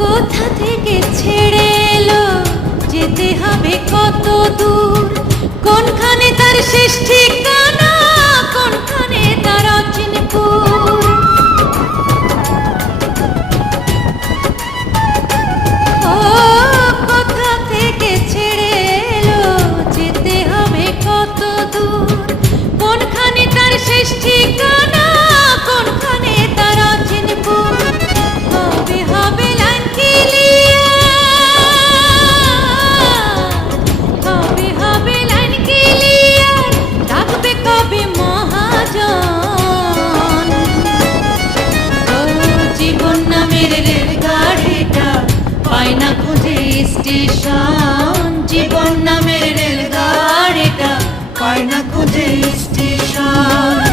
কোথা থেকে ছেড়ে এলো, যেতে হবে কত দূর, কোনখানে তার শেষ ঠিকানা, কোনখানে তার অচিনপুর। ও কোথা থেকে ছেড়ে এলো, যেতে হবে কত দূর, কোনখানে তার শেষ ঠিকানা, কোনখানে তার অচিনপুর। হবে হবে লাইন ক্লিয়ার, হবে হবে লাইন ক্লিয়ার, ডাকবে কবে মহাজন। ও জীবন নামের রেলগাড়িটা পায় না খুঁজে স্টেশন, জীবন নামের রেলগাড়িটা পায় না খুঁজে স্টেশন।